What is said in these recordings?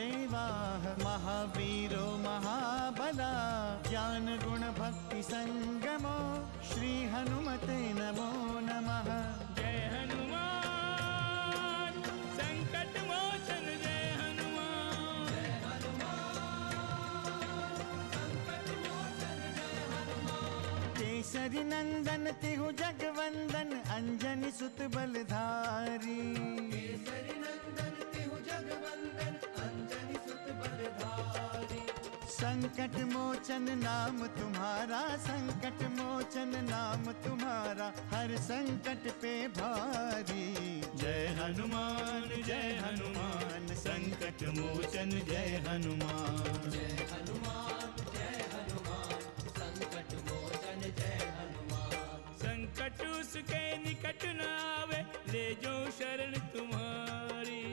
देवाः महावीरो महाबला ज्ञान गुण भक्ति संगमो श्री हनुमते नमो नमः। जय हनुमान संकट मोचन जय हनुमान। जय हनुमान संकट मोचन जय हनुमान। केसरी नंदन तिहु जगवंदन अंजनी सुत बलधारी। केसरी नंदन तिहु जगवंदन अंजनी सुत बलधारी। संकट मोचन नाम तुम्हारा संकट मोचन नाम तुम्हारा हर संकट पे भारी। जय हनुमान संकट मोचन जय हनुमान। जय हनुमान संकट मोचन जय हनुमान। संकट उसके निकट न आवे ले जो शरण तुम्हारी।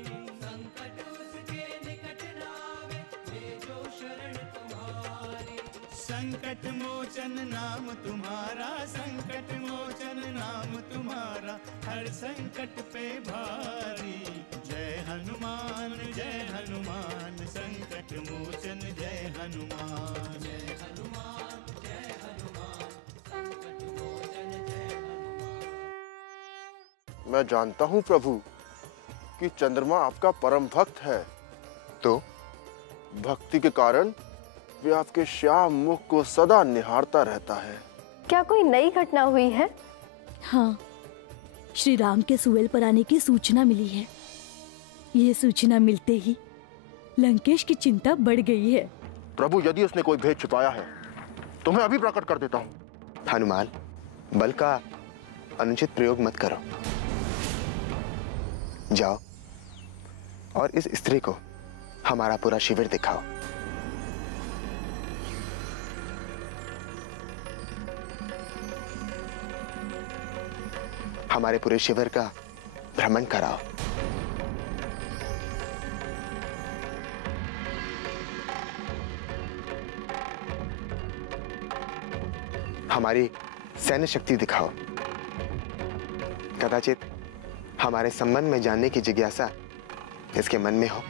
संकट उसके निकट न आवे ले जो शरण तुम्हारी। संकट मोचन नाम तुम्हारा संकट मोचन नाम तुम्हारा हर संकट पे भारी। जय हनुमान संकट मोचन जय हनुमान। जय हनुमान संकट मोचन जय हनुमान। मैं जानता हूँ प्रभु कि चंद्रमा आपका परम भक्त है, तो भक्ति के कारण वे आपके श्याम मुख को सदा निहारता रहता है। क्या कोई नई घटना हुई है? हाँ, श्री राम के सुवेल पर आने की सूचना मिली है। ये सूचना मिलते ही लंकेश की चिंता बढ़ गई है। प्रभु, यदि उसने कोई भेद छिपाया है तो मैं अभी प्रकट कर देता हूँ। हनुमान, बल का अनुचित प्रयोग मत करो। जाओ और इस स्त्री को हमारा पूरा शिविर दिखाओ। हमारे पूरे शिविर का भ्रमण कराओ। हमारी सैन्य शक्ति दिखाओ। कदाचित हमारे संबंध में जानने की जिज्ञासा इसके मन में हो।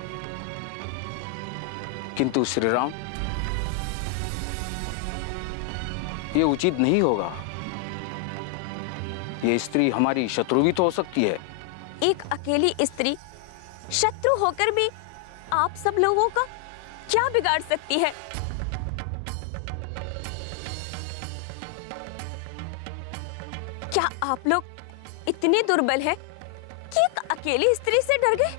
किंतु श्री राम, ये उचित नहीं होगा। ये स्त्री हमारी शत्रु भी तो हो सकती है। एक अकेली स्त्री शत्रु होकर भी आप सब लोगों का क्या बिगाड़ सकती है? क्या आप लोग इतने दुर्बल हैं कि एक अकेली स्त्री से डर गए?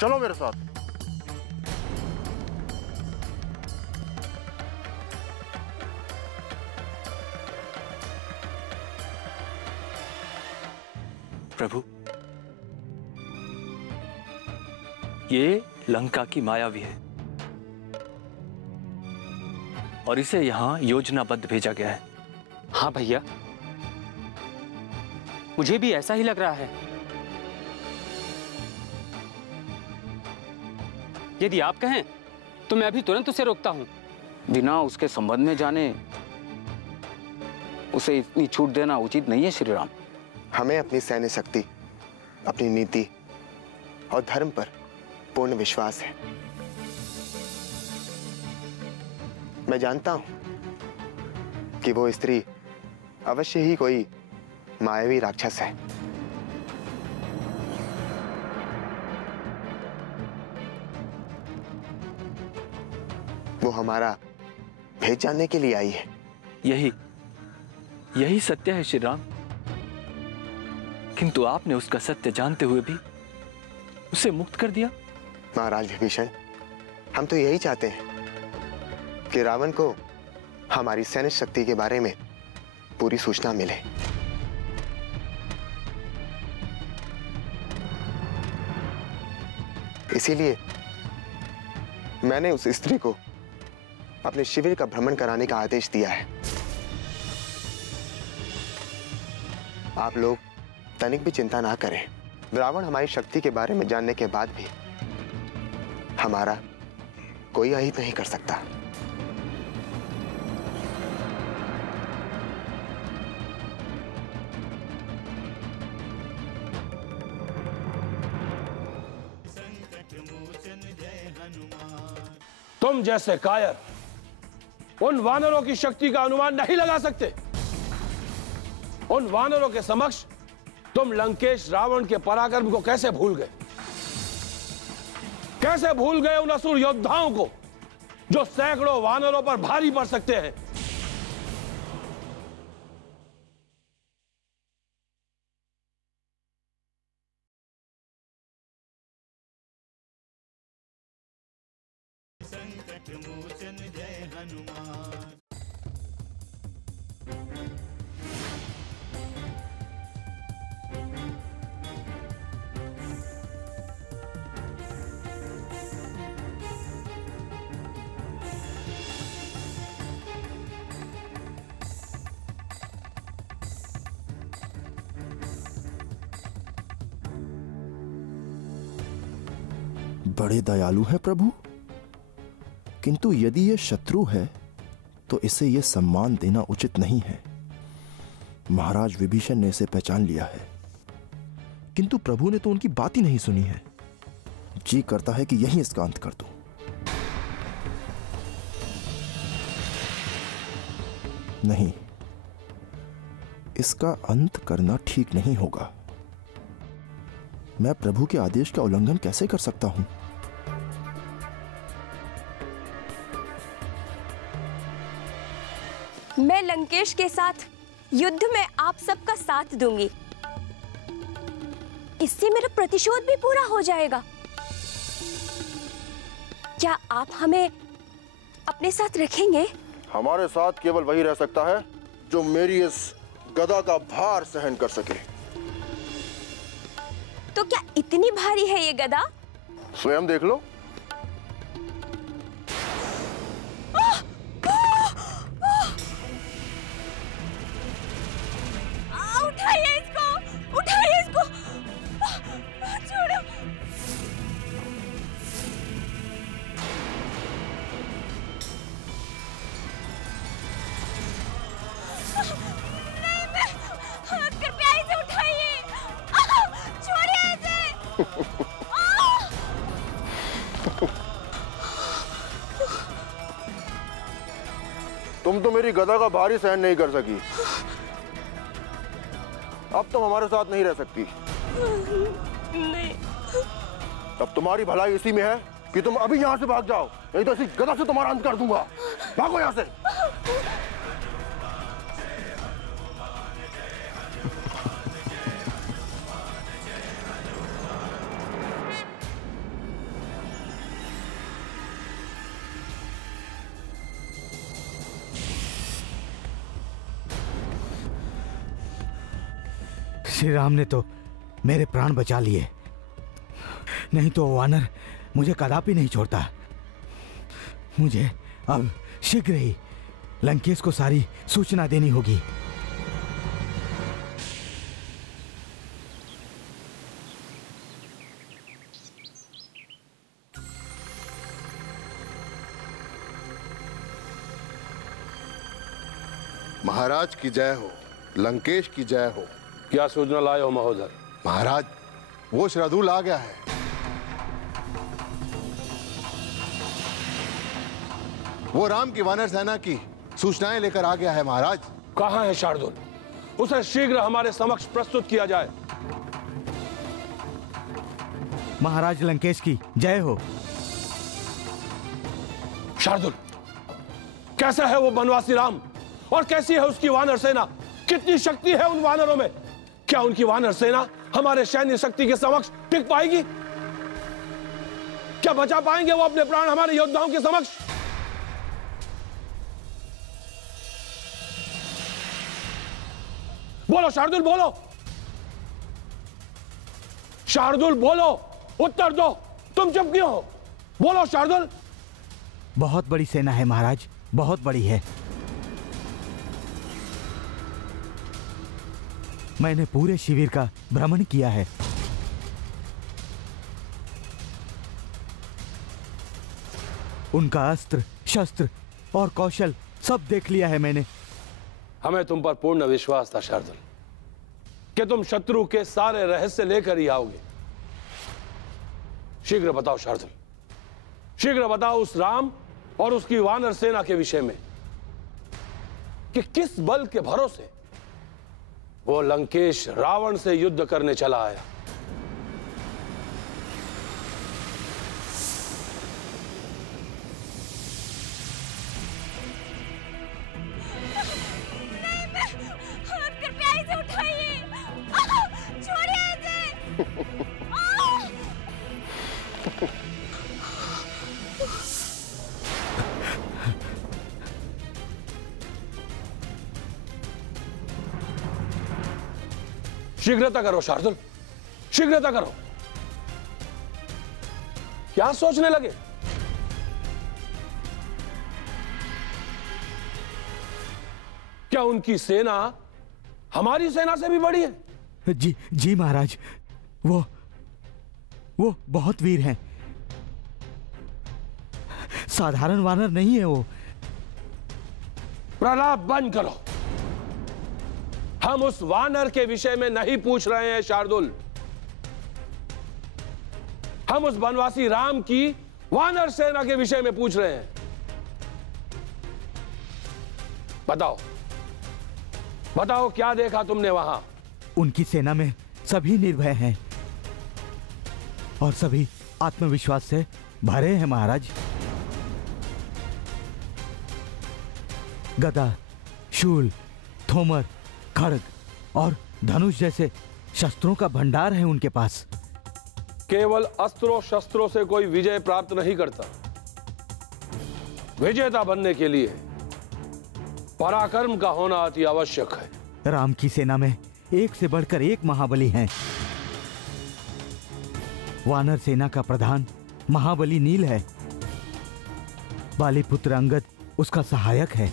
चलो मेरे साथ। प्रभु, ये लंका की माया भी है और इसे यहां योजनाबद्ध भेजा गया है। हाँ भैया, मुझे भी ऐसा ही लग रहा है। यदि आप कहें तो मैं अभी तुरंत उसे रोकता हूं। बिना उसके संबंध में जाने उसे इतनी छूट देना उचित नहीं है श्री राम। हमें अपनी सैन्य शक्ति, अपनी नीति और धर्म पर पूर्ण विश्वास है। मैं जानता हूं कि वो स्त्री अवश्य ही कोई मायावी राक्षस है। वो हमारा भेद जानने के लिए आई है। यही सत्य है श्री राम, किंतु आपने उसका सत्य जानते हुए भी उसे मुक्त कर दिया। महाराज विभीषण, हम तो यही चाहते हैं कि रावण को हमारी सैन्य शक्ति के बारे में पूरी सूचना मिले। इसीलिए मैंने उस स्त्री को अपने शिविर का भ्रमण कराने का आदेश दिया है। आप लोग तनिक भी चिंता ना करें। रावण हमारी शक्ति के बारे में जानने के बाद भी हमारा कोई अहित नहीं कर सकता। तुम जैसे कायर उन वानरों की शक्ति का अनुमान नहीं लगा सकते। उन वानरों के समक्ष तुम लंकेश रावण के पराक्रम को कैसे भूल गए? कैसे भूल गए उन असुर योद्धाओं को जो सैकड़ों वानरों पर भारी पड़ सकते हैं? संकट मोचन जय हनुमान। बड़े दयालु हैं प्रभु, किंतु यदि ये शत्रु है तो इसे ये सम्मान देना उचित नहीं है। महाराज विभीषण ने इसे पहचान लिया है, किंतु प्रभु ने तो उनकी बात ही नहीं सुनी है। जी करता है कि यही इसका अंत कर दूं। नहीं, इसका अंत करना ठीक नहीं होगा। मैं प्रभु के आदेश का उल्लंघन कैसे कर सकता हूं? मैं लंकेश के साथ युद्ध में आप सबका साथ दूंगी। इससे मेरा प्रतिशोध भी पूरा हो जाएगा। क्या आप हमें अपने साथ रखेंगे? हमारे साथ केवल वही रह सकता है जो मेरी इस गदा का भार सहन कर सके। तो क्या इतनी भारी है ये गदा? स्वयं देख लो। उठाइए इसको, उठाइए इसको, छोड़ो। नहीं, कृपया इसे उठाइए, छोड़िए इसे। तुम तो मेरी गदा का भार ही सहन नहीं कर सकी, अब तुम हमारे साथ नहीं रह सकती। नहीं। अब तुम्हारी भलाई इसी में है कि तुम अभी यहाँ से भाग जाओ, नहीं तो इसी गदा से तुम्हारा अंत कर दूंगा। भागो यहाँ से। श्री राम ने तो मेरे प्राण बचा लिए, नहीं तो वानर मुझे कदापि नहीं छोड़ता। मुझे अब शीघ्र ही लंकेश को सारी सूचना देनी होगी। महाराज की जय हो, लंकेश की जय हो। क्या सूचना लाए हो महोदय? महाराज, वो शरदूल आ गया है। वो राम की वानर सेना की सूचनाएं लेकर आ गया है महाराज। कहाँ है शार्दुल? उसे शीघ्र हमारे समक्ष प्रस्तुत किया जाए। महाराज लंकेश की जय हो। शार्दुल, कैसा है वो बनवासी राम और कैसी है उसकी वानर सेना? कितनी शक्ति है उन वानरों में? क्या उनकी वानर सेना हमारे सैन्य शक्ति के समक्ष टिक पाएगी? क्या बचा पाएंगे वो अपने प्राण हमारे योद्धाओं के समक्ष? बोलो शार्दुल, बोलो शार्दुल, बोलो, उत्तर दो। तुम चुप क्यों हो? बोलो शार्दुल। बहुत बड़ी सेना है महाराज, बहुत बड़ी है। मैंने पूरे शिविर का भ्रमण किया है। उनका अस्त्र शस्त्र और कौशल सब देख लिया है मैंने। हमें तुम पर पूर्ण विश्वास था शार्दुल कि तुम शत्रु के सारे रहस्य लेकर ही आओगे। शीघ्र बताओ शार्दुल, शीघ्र बताओ उस राम और उसकी वानर सेना के विषय में कि किस बल के भरोसे वो लंकेश रावण से युद्ध करने चला आया। कृपया इसे उठाइए, छोड़िए इसे। शीघ्रता करो शार्दुल, शीघ्रता करो। क्या सोचने लगे? क्या उनकी सेना हमारी सेना से भी बड़ी है? जी जी महाराज, वो बहुत वीर हैं। साधारण वानर नहीं है वो। प्रलाप बंद करो। हम उस वानर के विषय में नहीं पूछ रहे हैं शार्दुल। हम उस बनवासी राम की वानर सेना के विषय में पूछ रहे हैं। बताओ बताओ, क्या देखा तुमने वहां? उनकी सेना में सभी निर्भय हैं और सभी आत्मविश्वास से भरे हैं महाराज। गदा, शूल, थोमर, खड्ग और धनुष जैसे शस्त्रों का भंडार है उनके पास। केवल अस्त्रों शस्त्रों से कोई विजय प्राप्त नहीं करता। विजेता बनने के लिए पराक्रम का होना अति आवश्यक है। राम की सेना में एक से बढ़कर एक महाबली हैं। वानर सेना का प्रधान महाबली नील है। बालीपुत्र अंगद उसका सहायक है।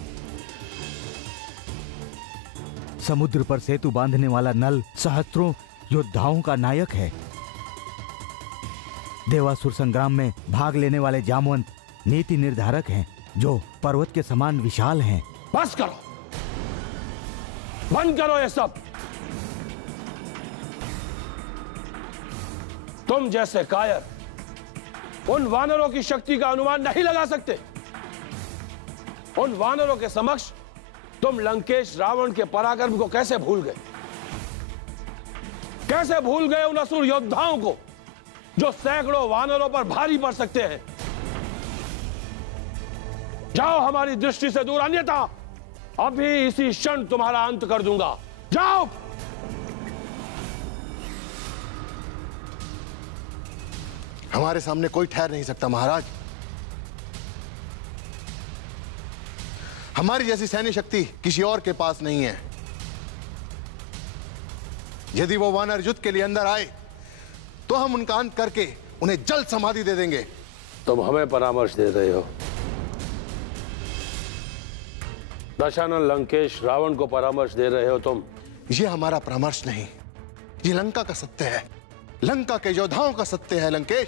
समुद्र पर सेतु बांधने वाला नल सहस्त्रों योद्धाओं का नायक है। देवासुर संग्राम में भाग लेने वाले जामवंत नीति निर्धारक हैं, जो पर्वत के समान विशाल हैं। बस करो, बंद करो ये सब। तुम जैसे कायर उन वानरों की शक्ति का अनुमान नहीं लगा सकते। उन वानरों के समक्ष तुम लंकेश रावण के पराक्रम को कैसे भूल गए? कैसे भूल गए उन असुर योद्धाओं को जो सैकड़ों वानरों पर भारी पड़ सकते हैं? जाओ हमारी दृष्टि से दूर, अन्यथा अभी इसी क्षण तुम्हारा अंत कर दूंगा। जाओ। हमारे सामने कोई ठहर नहीं सकता महाराज। हमारी जैसी सैन्य शक्ति किसी और के पास नहीं है। यदि वो वानर युद्ध के लिए अंदर आए तो हम उनका अंत करके उन्हें जल्द समाधि दे देंगे। तुम हमें परामर्श दे रहे हो? दशानन लंकेश रावण को परामर्श दे रहे हो तुम? ये हमारा परामर्श नहीं, ये लंका का सत्य है। लंका के योद्धाओं का सत्य है लंकेश।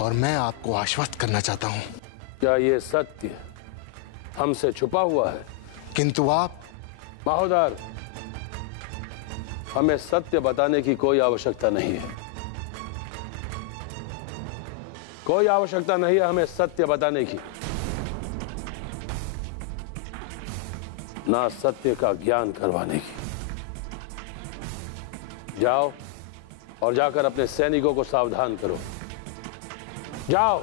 और मैं आपको आश्वस्त करना चाहता हूं। क्या ये सत्य हमसे छुपा हुआ है? किंतु आप महोदर, हमें सत्य बताने की कोई आवश्यकता नहीं है। कोई आवश्यकता नहीं है हमें सत्य बताने की। ना सत्य का ज्ञान करवाने की। जाओ और जाकर अपने सैनिकों को सावधान करो। जाओ,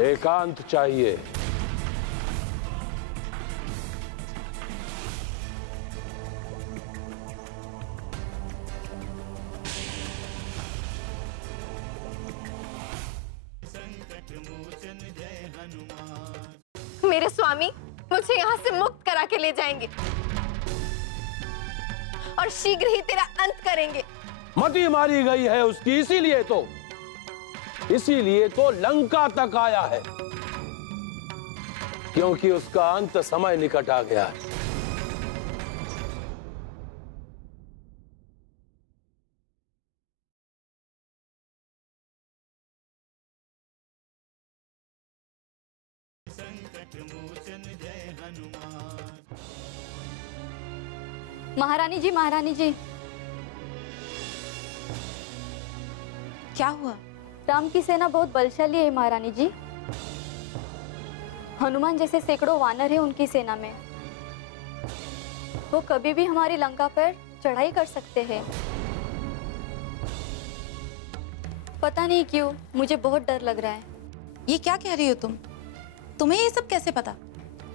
एकांत चाहिए। मेरे स्वामी मुझे यहाँ से मुक्त करा के ले जाएंगे और शीघ्र ही तेरा अंत करेंगे। मती मारी गई है उसकी, इसीलिए तो लंका तक आया है, क्योंकि उसका अंत समय निकट आ गया है। महारानी जी, महारानी जी, क्या हुआ? राम की सेना बहुत बलशाली है महारानी जी। हनुमान जैसे सैकड़ों वानर हैं उनकी सेना में। वो कभी भी हमारी लंका पर चढ़ाई कर सकते हैं। पता नहीं क्यों मुझे बहुत डर लग रहा है। ये क्या कह रही हो तुम? तुम्हें ये सब कैसे पता?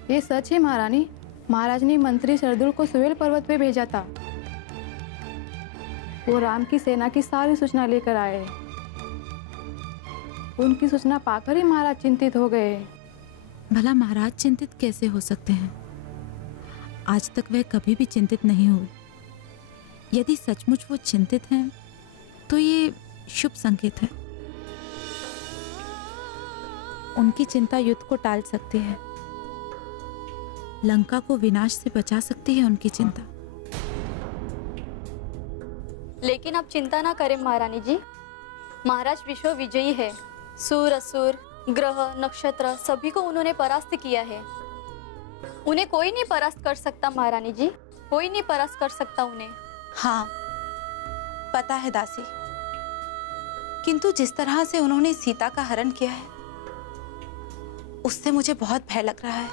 ये सच है महारानी। महाराज ने मंत्री शरदूल को सुवेल पर्वत पे भेजा था। वो राम की सेना की सारी सूचना लेकर आए। उनकी सूचना पाकर ही महाराज चिंतित हो गए। भला महाराज चिंतित कैसे हो सकते हैं? आज तक वह कभी भी चिंतित नहीं हुए। यदि सचमुच वो चिंतित हैं, तो ये शुभ संकेत है। उनकी चिंता युद्ध को टाल सकती है, लंका को विनाश से बचा सकती है उनकी चिंता। लेकिन आप चिंता ना करें महारानी जी। महाराज विश्व विजयी है। सूर असुर ग्रह नक्षत्र सभी को उन्होंने परास्त किया है। उन्हें कोई नहीं परास्त कर सकता महारानी जी, कोई नहीं परास्त कर सकता उन्हें। हाँ पता है दासी, किंतु जिस तरह से उन्होंने सीता का हरण किया है उससे मुझे बहुत भय लग रहा है।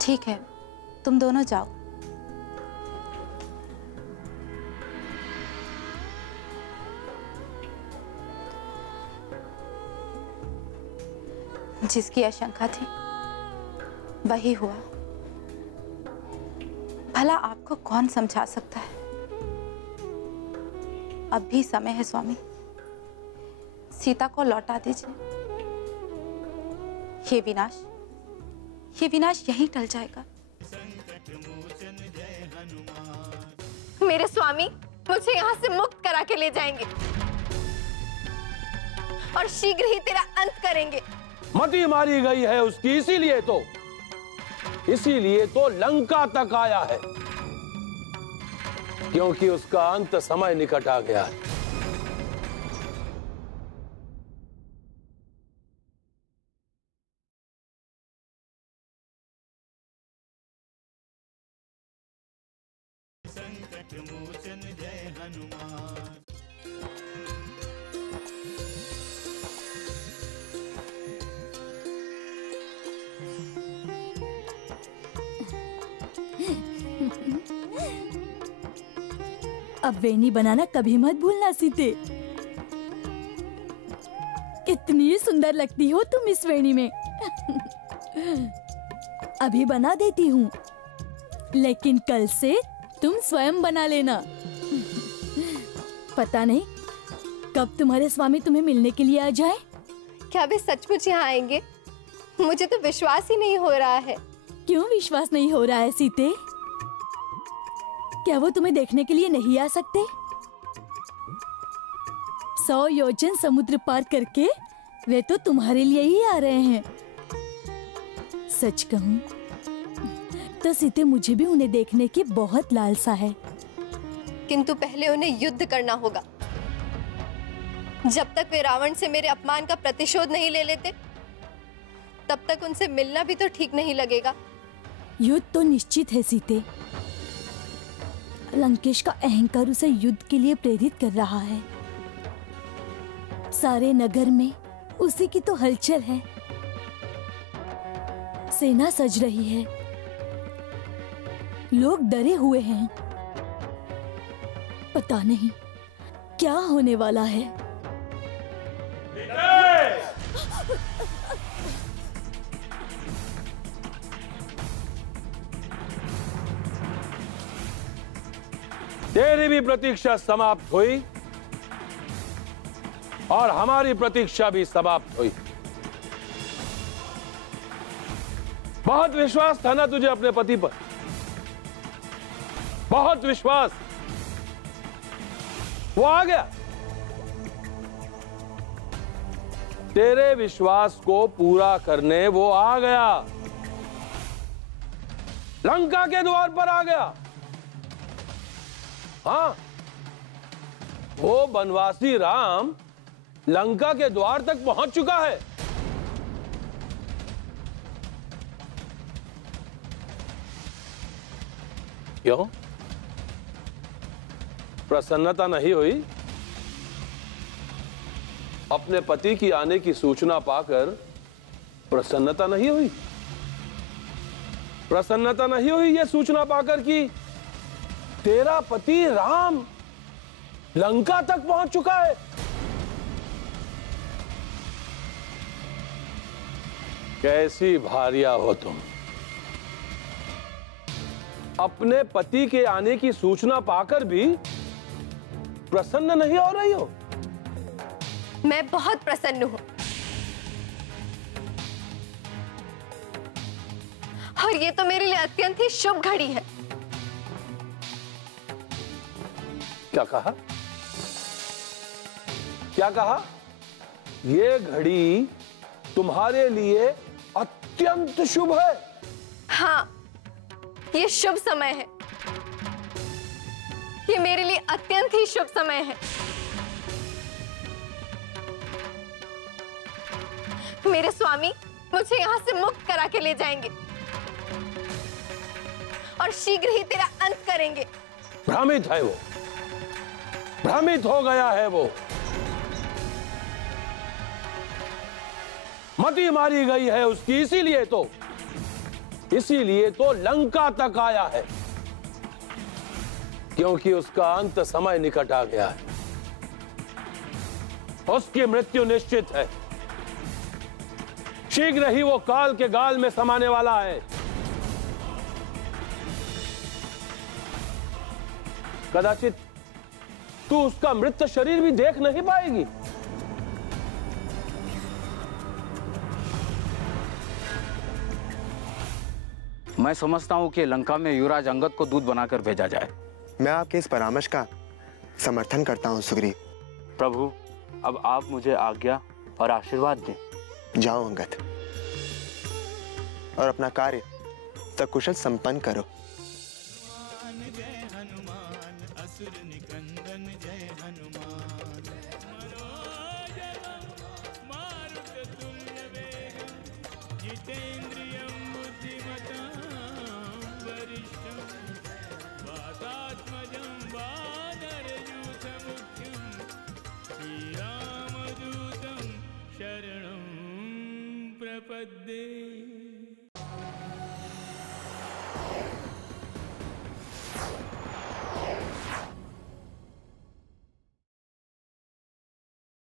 ठीक है, तुम दोनों जाओ। जिसकी आशंका थी वही हुआ। भला आपको कौन समझा सकता है? अब भी समय है स्वामी, सीता को लौटा दीजिए। ये विनाश यहीं टल जाएगा। मेरे स्वामी मुझे यहाँ से मुक्त करा के ले जाएंगे और शीघ्र ही तेरा अंत करेंगे। मती मारी गई है उसकी, इसीलिए तो लंका तक आया है, क्योंकि उसका अंत समय निकट आ गया है। संकट मोचन जय हनुमान। अब वेणी बनाना कभी मत भूलना सीते। कितनी सुंदर लगती हो तुम इस वेणी में। अभी बना देती हूँ, लेकिन कल से तुम स्वयं बना लेना। पता नहीं कब तुम्हारे स्वामी तुम्हें मिलने के लिए आ जाए। क्या वे सचमुच यहाँ आएंगे? मुझे तो विश्वास ही नहीं हो रहा है। क्यों विश्वास नहीं हो रहा है सीते? क्या वो तुम्हें देखने के लिए नहीं आ सकते? 100 योजन समुद्र पार करके वे तो तुम्हारे लिए ही आ रहे हैं। सच कहूं तो सीते मुझे भी उन्हें देखने की बहुत लालसा है। किंतु पहले उन्हें युद्ध करना होगा। जब तक वे रावण से मेरे अपमान का प्रतिशोध नहीं ले लेते, तब तक उनसे मिलना भी तो ठीक नहीं लगेगा। युद्ध तो निश्चित है सीते। लंकेश का अहंकार उसे युद्ध के लिए प्रेरित कर रहा है। सारे नगर में उसी की तो हलचल है। सेना सज रही है, लोग डरे हुए हैं। पता नहीं क्या होने वाला है। तेरी भी प्रतीक्षा समाप्त हुई और हमारी प्रतीक्षा भी समाप्त हुई। बहुत विश्वास था ना तुझे अपने पति पर, बहुत विश्वास। वो आ गया। तेरे विश्वास को पूरा करने वो आ गया। लंका के द्वार पर आ गया। हाँ, वो बनवासी राम लंका के द्वार तक पहुंच चुका है। क्यों? प्रसन्नता नहीं हुई? अपने पति की आने की सूचना पाकर प्रसन्नता नहीं हुई? प्रसन्नता नहीं हुई यह सूचना पाकर कि तेरा पति राम लंका तक पहुंच चुका है? कैसी भारिया हो तुम। अपने पति के आने की सूचना पाकर भी प्रसन्न नहीं हो रही हो? मैं बहुत प्रसन्न हूं और ये तो मेरे लिए अत्यंत ही शुभ घड़ी है। क्या कहा? क्या कहा? ये घड़ी तुम्हारे लिए अत्यंत शुभ है? हाँ, ये शुभ समय है। ये मेरे लिए अत्यंत ही शुभ समय है। मेरे स्वामी मुझे यहां से मुक्त करा के ले जाएंगे और शीघ्र ही तेरा अंत करेंगे। भ्रमित है वो, भ्रमित हो गया है वो। मति मारी गई है उसकी, इसीलिए तो लंका तक आया है, क्योंकि उसका अंत समय निकट आ गया है। उसकी मृत्यु निश्चित है। शीघ्र ही वो काल के गाल में समाने वाला है। कदाचित तू उसका मृत शरीर भी देख नहीं पाएगी। मैं समझता हूं कि लंका में युवराज अंगद को दूत बनाकर भेजा जाए। मैं आपके इस परामर्श का समर्थन करता हूं सुग्रीव। प्रभु, अब आप मुझे आज्ञा और आशीर्वाद दें। जाओ अंगद और अपना कार्य सकुशल संपन्न करो। जय हनुमान असुर निकंदन जय हनुमान। जितेन्द्रियं बुद्धिमतां वरिष्ठं वातात्मजं वानरयूथमुख्यं श्रीरामदूतं शरणं प्रपद्ये।